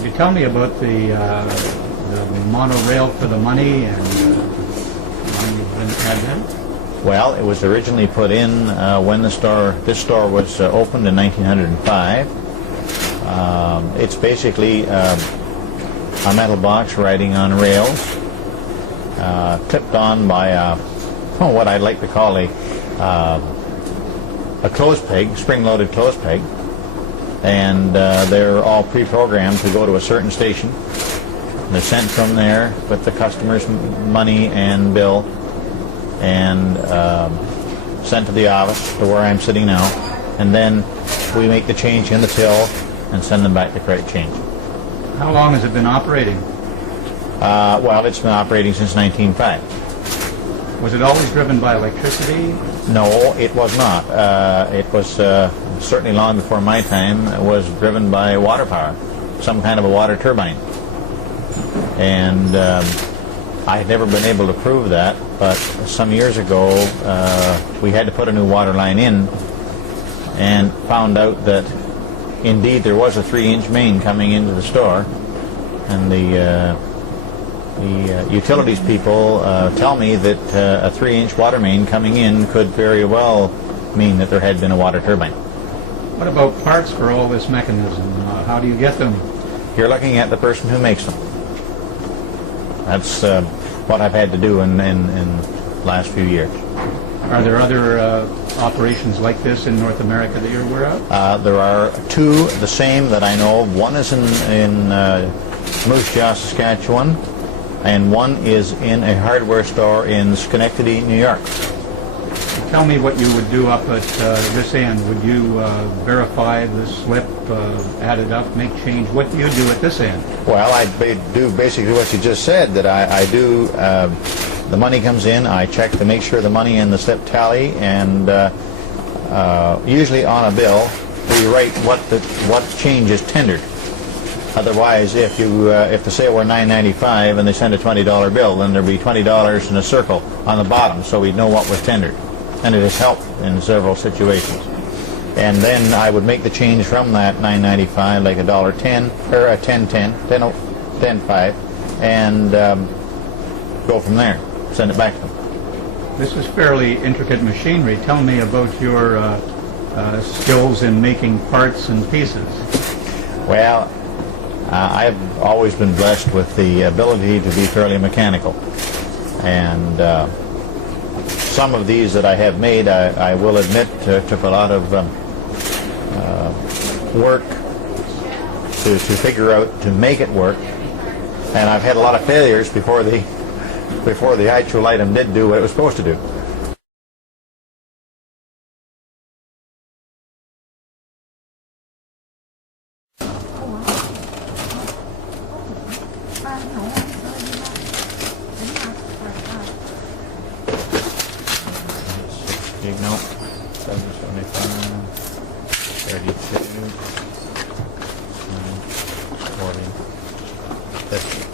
Could you tell me about the monorail for the money and when you've had that? Well, it was originally put in when this store was opened in 1905. It's basically a metal box riding on rails, clipped on by what I'd like to call a clothes peg, spring-loaded clothes peg, and they're all pre-programmed to go to a certain station. They're sent from there with the customer's money and bill, and sent to the office, to where I'm sitting now, and then we make the change in the till and send them back the correct change. How long has it been operating? Well, it's been operating since 1905. Was it always driven by electricity? No, it was not. It was certainly long before my time. It was driven by water power, some kind of a water turbine. And I had never been able to prove that, but some years ago we had to put a new water line in and found out that indeed there was a 3-inch main coming into the store, and the utilities people tell me that a 3-inch water main coming in could very well mean that there had been a water turbine. What about parts for all this mechanism? How do you get them? You're looking at the person who makes them. That's what I've had to do in the last few years. Are there other operations like this in North America that you're aware of? There are two the same that I know of. One is in Moose Jaw, Saskatchewan, and one is in a hardware store in Schenectady, New York. Tell me what you would do up at this end. Would you verify the slip, add it up, make change? What do you do at this end? Well, I do basically what you just said, that I do, the money comes in, I check to make sure the money and the slip tally, and usually on a bill, we write what change is tendered. Otherwise, if the sale were $9.95 and they send a $20 bill, then there'd be $20 in a circle on the bottom, so we'd know what was tendered. And it has helped in several situations. And then I would make the change from that $9.95, like $1.10 or a $10.5, and go from there. Send it back to them. This is fairly intricate machinery. Tell me about your skills in making parts and pieces. Well, I've always been blessed with the ability to be fairly mechanical, and some of these that I have made, I will admit, took a lot of work to figure out to make it work, and I've had a lot of failures before the actual item did do what it was supposed to do. No, 775, 32, 40, 50.